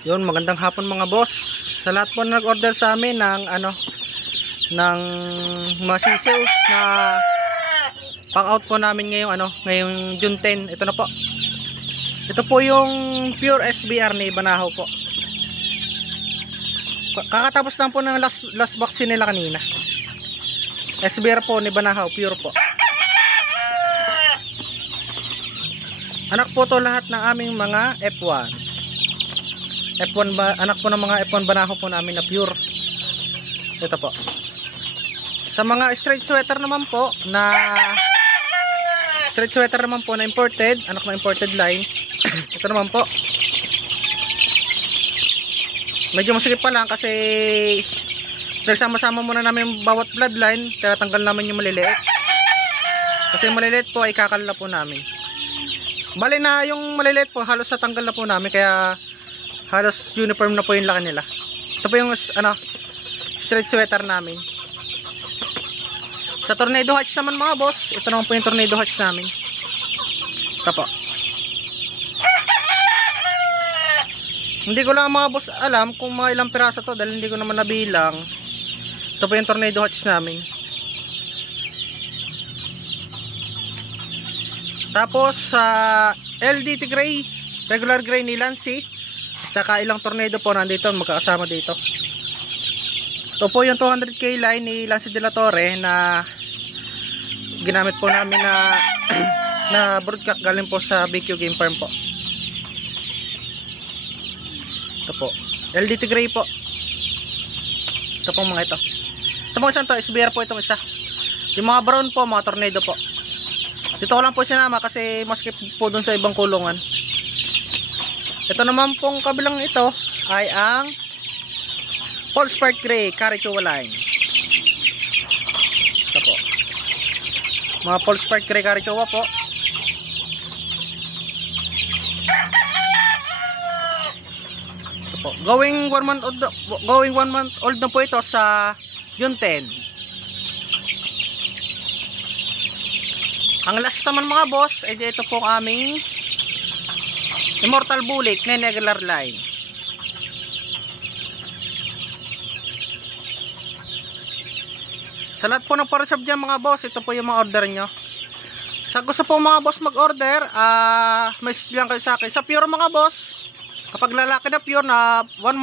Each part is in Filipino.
Yun, magandang hapon mga boss. Sa lahat po na nag-order sa amin ng ng masisiw na pang-out po namin ngayong June 10. Ito na po. Ito po yung pure SBR ni Banahaw po. Kakatapos lang po ng last vaccine nila kanina. SBR po ni Banahaw, pure po. Anak po to lahat ng aming mga F1. Anak po ng mga F1 Banahaw po namin na pure. Ito po. Sa mga straight sweater naman po na imported, anak na imported line. Ito naman po. Medyo masikip pa lang kasi nagsama-sama muna namin bawat bloodline, tinatanggal namin yung maliliit. Kasi yung maliliit po ay kakala po namin. Bali na yung maliliit po halos natanggal na po namin, kaya halos uniform na po yung laki nila. Ito po yung straight sweater namin. Sa tornado hatch naman mga boss, ito naman po yung tornado hatch namin. Ito po. Hindi ko lang mga boss alam kung mga ilang piraso to dahil hindi ko naman nabilang. Ito po yung tornado hatch namin. Tapos sa LDT gray, regular gray ni Lancy, saka ilang tornado po nandito magkakasama dito. Ito po yung 200k line ni Lancy de la Torre na ginamit po namin na broodcock galing po sa BQ Game Farm po. Ito po LDT gray po. Ito po mga ito. Ito po isang to, SBR po itong isa. Yung mga brown po, mga tornado po. Dito ko lang po sinama kasi maskip po dun sa ibang kulungan. Ito naman pong kabilang ito ay ang False Spark Gray Carichowa line. Ito po. Mga False Spark Gray Carichowa po. Ito po. Going 1 month old na po ito sa June 10. Ang last naman mga boss ay ito pong aming Immortal Bulik na regular line. Sa lahat po ng pa-reserve dyan mga boss, ito po yung mga order nyo. Sa gusto po mga boss mag-order, message lang kayo sa akin. Sa pure mga boss, kapag lalaki na pure na 1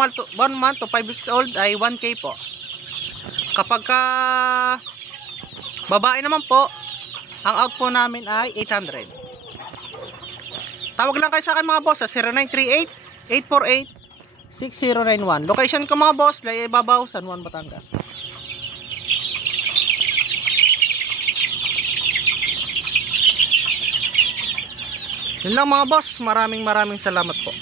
month to 5 weeks old ay 1K po. Kapag babae naman po, ang out po namin ay 800. Tawag lang kayo sa akin mga boss sa 0938-848-6091. Location ko mga boss, Laya Ibabaw, San Juan, Batangas. Yun lang mga boss, maraming salamat po.